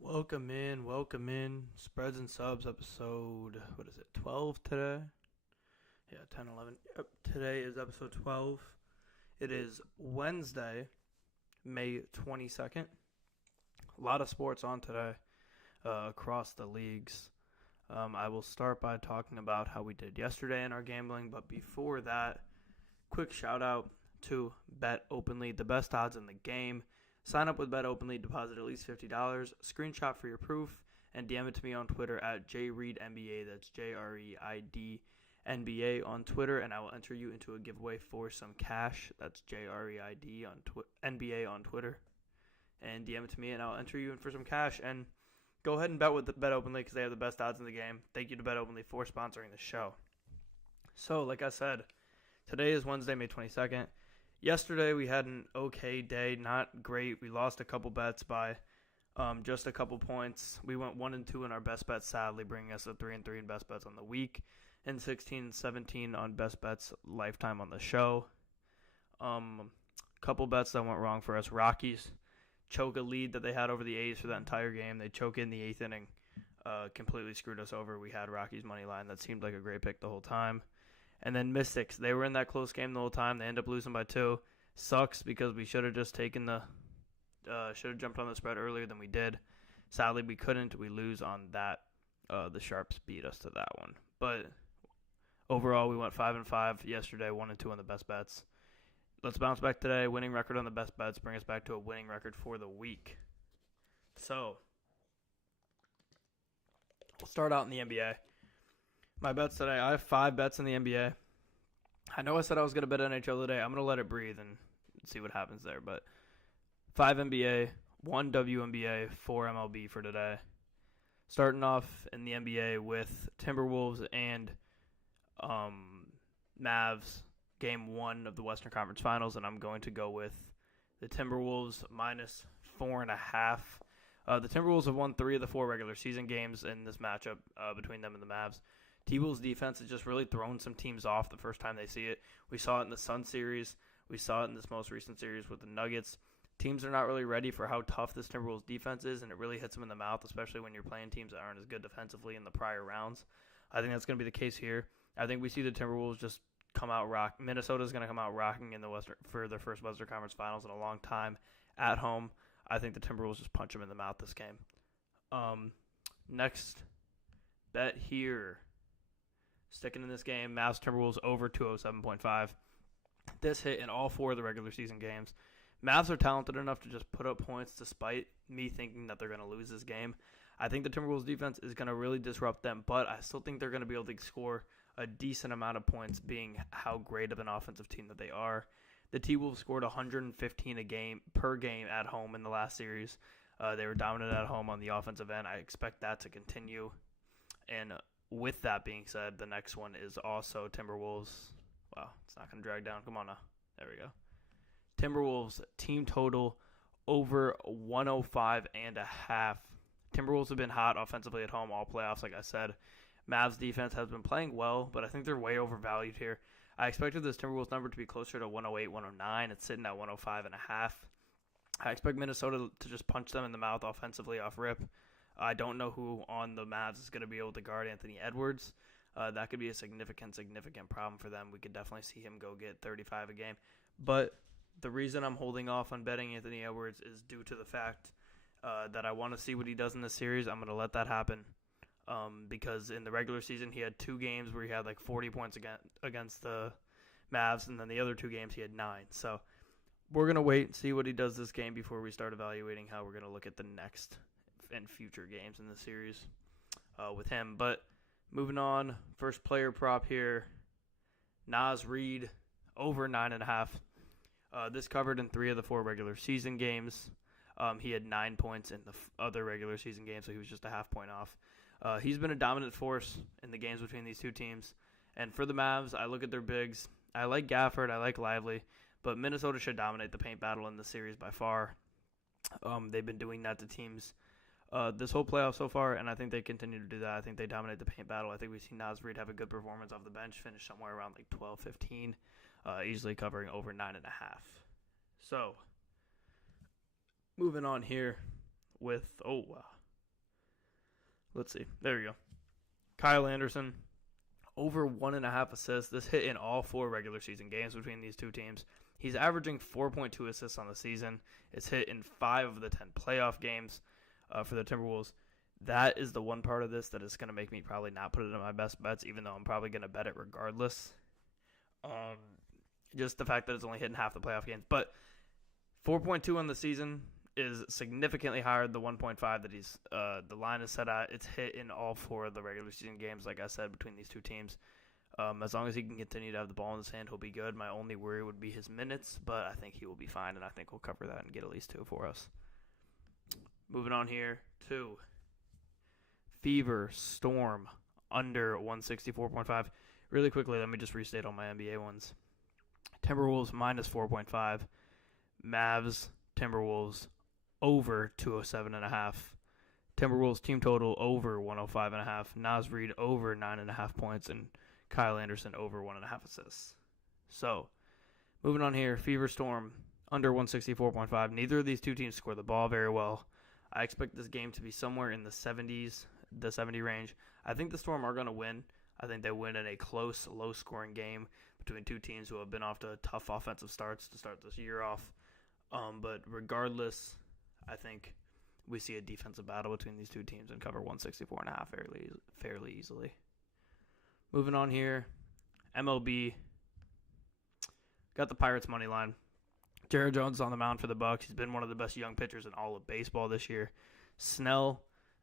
Welcome in. Spreads and subs episode, 12 today? Yeah, 10, 11. Yep, today is episode 12. It is Wednesday, May 22nd. A lot of sports on today across the leagues. I will start by talking about how we did yesterday in our gambling, but before that, quick shout out to Bet Openly, the best odds in the game. Sign up with Bet Openly, deposit at least $50, screenshot for your proof, and DM it to me on Twitter at JReedNBA. That's JREID NBA on Twitter, and I will enter you into a giveaway for some cash. That's JREID on NBA on Twitter. And DM it to me, and I'll enter you in for some cash. And go ahead and bet with Bet Openly because they have the best odds in the game. Thank you to Bet Openly for sponsoring the show. So, like I said, today is Wednesday, May 22nd. Yesterday we had an okay day, not great. We lost a couple bets by just a couple points. We went 1-2 in our best bets, sadly, bringing us to 3-3 in best bets on the week, and 16-17 on best bets lifetime on the show. Couple bets that went wrong for us. Rockies choke a lead that they had over the A's for that entire game. They choke in the eighth inning, completely screwed us over. We had Rockies money line. That seemed like a great pick the whole time. And then Mystics, they were in that close game the whole time. They end up losing by 2. Sucks because we should have just jumped on the spread earlier than we did. Sadly, we couldn't. We lose on that. The Sharps beat us to that one. But overall, we went 5-5 yesterday, 1-2 on the best bets. Let's bounce back today. Winning record on the best bets, bring us back to a winning record for the week. So, we'll start out in the NBA. My bets today, I have 5 bets in the NBA. I know I said I was going to bet NHL today. I'm going to let it breathe and see what happens there. But 5 NBA, 1 WNBA, 4 MLB for today. Starting off in the NBA with Timberwolves and Mavs, Game 1 of the Western Conference Finals. And I'm going to go with the Timberwolves minus 4.5. The Timberwolves have won 3 of the 4 regular season games in this matchup between them and the Mavs. T-Wolves' defense has just really thrown some teams off the first time they see it. We saw it in the Sun series. We saw it in this most recent series with the Nuggets. Teams are not really ready for how tough this Timberwolves defense is, and it really hits them in the mouth, especially when you're playing teams that aren't as good defensively in the prior rounds. I think that's going to be the case here. I think we see the Timberwolves just come out rock. Minnesota's going to come out rocking in the Western for their first Western Conference Finals in a long time at home. I think the Timberwolves just punch them in the mouth this game. Next bet here. Sticking in this game, Mavs Timberwolves over 207.5. This hit in all 4 of the regular season games. Mavs are talented enough to just put up points despite me thinking that they're going to lose this game. I think the Timberwolves defense is going to really disrupt them, but I still think they're going to be able to score a decent amount of points being how great of an offensive team that they are. The T-Wolves scored 115 per game at home in the last series. They were dominant at home on the offensive end. I expect that to continue. And with that being said, the next one is also Timberwolves. Wow, it's not going to drag down. Come on now. There we go. Timberwolves team total over 105.5. Timberwolves have been hot offensively at home all playoffs, like I said. Mavs defense has been playing well, but I think they're way overvalued here. I expected this Timberwolves number to be closer to 108, 109. It's sitting at 105.5. I expect Minnesota to just punch them in the mouth offensively off rip. I don't know who on the Mavs is going to be able to guard Anthony Edwards. That could be a significant problem for them. We could definitely see him go get 35 a game. But the reason I'm holding off on betting Anthony Edwards is due to the fact that I want to see what he does in this series. I'm going to let that happen because in the regular season he had 2 games where he had like 40 points against the Mavs, and then the other 2 games he had 9. So we're going to wait and see what he does this game before we start evaluating how we're going to look at the next and future games in the series with him. But moving on, first player prop here, Naz Reid over 9.5. This covered in 3 of the 4 regular season games. He had 9 points in the other regular season games, so he was just a half point off. He's been a dominant force in the games between these 2 teams. And for the Mavs, I look at their bigs. I like Gafford, I like Lively, but Minnesota should dominate the paint battle in the series by far. They've been doing that to teams this whole playoff so far, and I think they continue to do that. I think they dominate the paint battle. I think we've seen Naz Reid have a good performance off the bench, finish somewhere around like 12, 15, easily covering over 9.5. So, moving on here with, let's see. There we go. Kyle Anderson, over 1.5 assists. This hit in all 4 regular season games between these two teams. He's averaging 4.2 assists on the season. It's hit in 5 of the 10 playoff games for the Timberwolves. That is the one part of this that is going to make me probably not put it in my best bets, even though I'm probably going to bet it regardless. Just the fact that it's only hitting half the playoff games. But 4.2 on the season is significantly higher than the 1.5 that the line is set at. It's hit in all 4 of the regular season games, like I said, between these two teams. As long as he can continue to have the ball in his hand, he'll be good. My only worry would be his minutes, but I think he will be fine, and I think we'll cover that and get at least 2 for us. Moving on here to Fever Storm under 164.5. Really quickly, let me just restate all my NBA ones. Timberwolves minus 4.5. Mavs, Timberwolves over 207.5. Timberwolves team total over 105.5. Naz Reid over 9.5 points, and Kyle Anderson over 1.5 assists. So, moving on here, Fever Storm under 164.5. Neither of these two teams score the ball very well. I expect this game to be somewhere in the 70s, the 70 range. I think the Storm are going to win. I think they win in a close, low-scoring game between two teams who have been off to tough offensive starts to start this year off. But regardless, I think we see a defensive battle between these two teams and cover 164.5 fairly easily. Moving on here, MLB. Got the Pirates money line. Jared Jones is on the mound for the Bucks. He's been one of the best young pitchers in all of baseball this year. Snell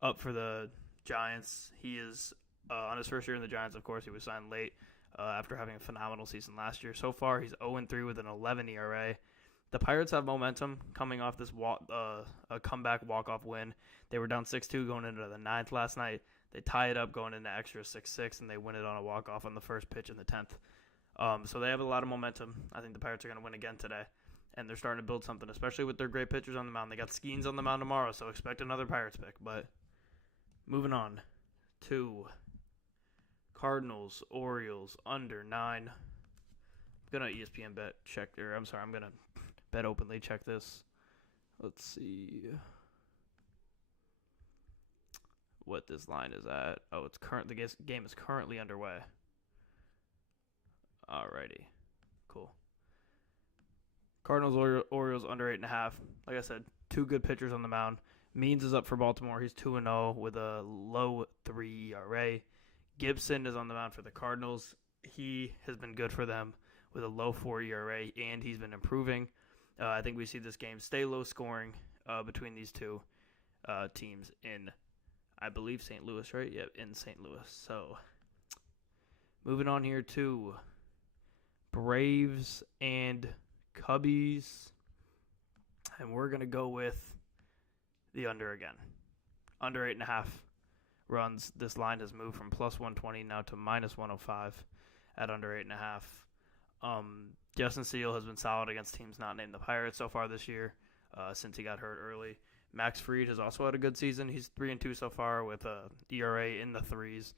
up for the Giants. He is on his first year in the Giants, of course. He was signed late after having a phenomenal season last year. So far, he's 0-3 with an 11 ERA. The Pirates have momentum coming off this a comeback walk-off win. They were down 6-2 going into the 9th last night. They tie it up going into extra 6-6, and they win it on a walk-off on the first pitch in the 10th. So they have a lot of momentum. I think the Pirates are going to win again today. And they're starting to build something, especially with their great pitchers on the mound. They got Skeens on the mound tomorrow, so expect another Pirates pick. But moving on to Cardinals, Orioles, under 9. I'm going to ESPN bet check there. I'm going to bet openly check this. Let's see what this line is at. Oh, the game is currently underway. Alrighty. Cool. Cardinals, Orioles under 8.5. Like I said, 2 good pitchers on the mound. Means is up for Baltimore. He's 2-0 with a low 3 ERA. Gibson is on the mound for the Cardinals. He has been good for them with a low 4 ERA, and he's been improving. I think we see this game stay low scoring between these two teams in, I believe, St. Louis, right? Yep, in St. Louis. So, moving on here to Braves and Cubbies, and we're going to go with the under again. Under 8.5 runs. This line has moved from plus 120 now to minus 105 at under 8.5. Justin Steele has been solid against teams not named the Pirates so far this year since he got hurt early. Max Fried has also had a good season. He's 3-2 so far with a ERA in the 3s.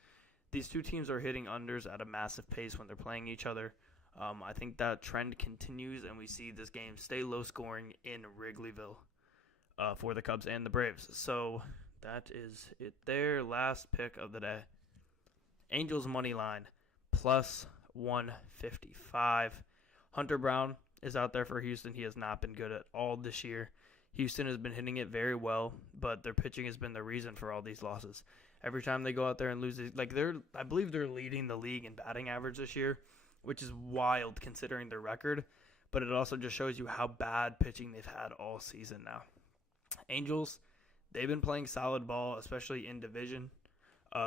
These two teams are hitting unders at a massive pace when they're playing each other. I think that trend continues, and we see this game stay low scoring in Wrigleyville for the Cubs and the Braves. So that is it there. Last pick of the day. Angels money line, plus 155. Hunter Brown is out there for Houston. He has not been good at all this year. Houston has been hitting it very well, but their pitching has been the reason for all these losses. Every time they go out there and lose, I believe they're leading the league in batting average this year, which is wild considering their record, but it also just shows you how bad pitching they've had all season now. Angels, they've been playing solid ball, especially in division,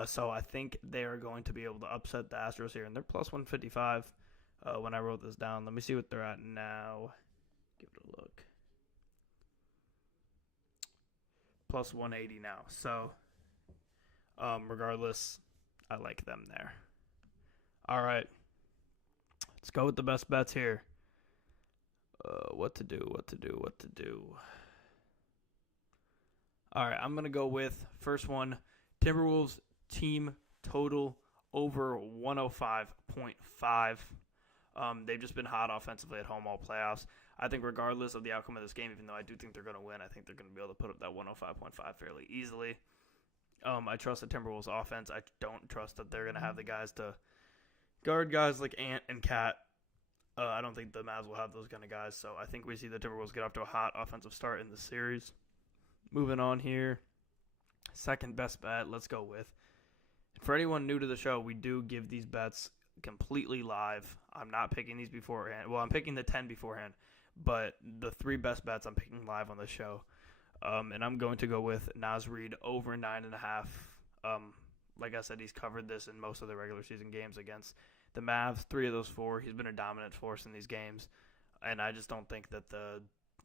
so I think they are going to be able to upset the Astros here, and they're plus 155 when I wrote this down. Let me see what they're at now. Give it a look. Plus 180 now, so regardless, I like them there. All right. Let's go with the best bets here. What to do. All right, I'm going to go with, first one, Timberwolves team total over 105.5. They've just been hot offensively at home all playoffs. I think regardless of the outcome of this game, even though I do think they're going to win, I think they're going to be able to put up that 105.5 fairly easily. I trust the Timberwolves offense. I don't trust that they're going to have the guys to guard guys like Ant and Cat. I don't think the Mavs will have those kind of guys, so I think we see the Timberwolves get off to a hot offensive start in the series. Moving on here, second best bet, let's go with. For anyone new to the show, we do give these bets completely live. I'm not picking these beforehand. Well, I'm picking the 10 beforehand, but the 3 best bets I'm picking live on the show. And I'm going to go with Naz Reid over 9.5. Like I said, he's covered this in most of the regular season games against the Mavs. 3 of those 4, he's been a dominant force in these games. And I just don't think that the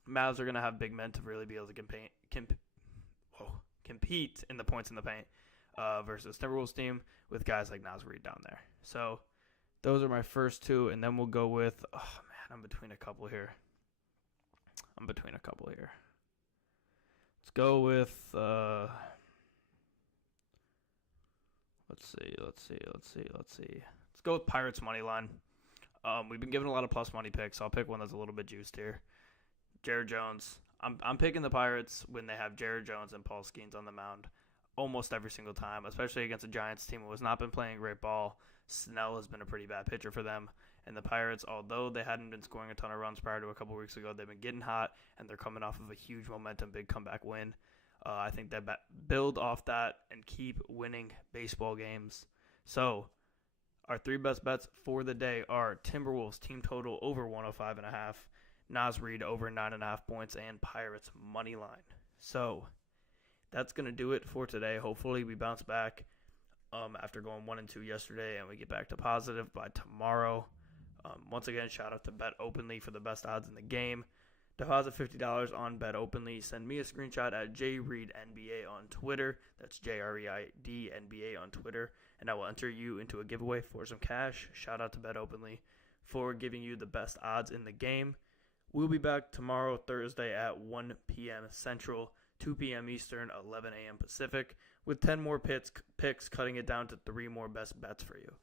Mavs are going to have big men to really be able to compete in the points in the paint versus Timberwolves team with guys like Naz Reid down there. So those are my first 2, and then we'll go with, I'm between a couple here. Let's go with, let's go with Pirates money line. We've been given a lot of plus money picks, so I'll pick one that's a little bit juiced here. Jared Jones. I'm picking the Pirates when they have Jared Jones and Paul Skeens on the mound almost every single time, especially against a Giants team who has not been playing great ball. Snell has been a pretty bad pitcher for them. And the Pirates, although they hadn't been scoring a ton of runs prior to a couple weeks ago, they've been getting hot, and they're coming off of a huge momentum, big comeback win. I think they build off that and keep winning baseball games. So our 3 best bets for the day are Timberwolves team total over 105.5, Naz Reid over 9.5 points, and Pirates money line. So that's going to do it for today. Hopefully we bounce back after going 1-2 yesterday, and we get back to positive by tomorrow. Once again, shout out to Bet Openly for the best odds in the game. Deposit $50 on Bet Openly. Send me a screenshot at JReidNBA on Twitter. That's JREIDNBA on Twitter. And I will enter you into a giveaway for some cash. Shout out to Bet Openly for giving you the best odds in the game. We'll be back tomorrow, Thursday at 1 p.m. Central, 2 p.m. Eastern, 11 a.m. Pacific, with 10 more picks, cutting it down to 3 more best bets for you.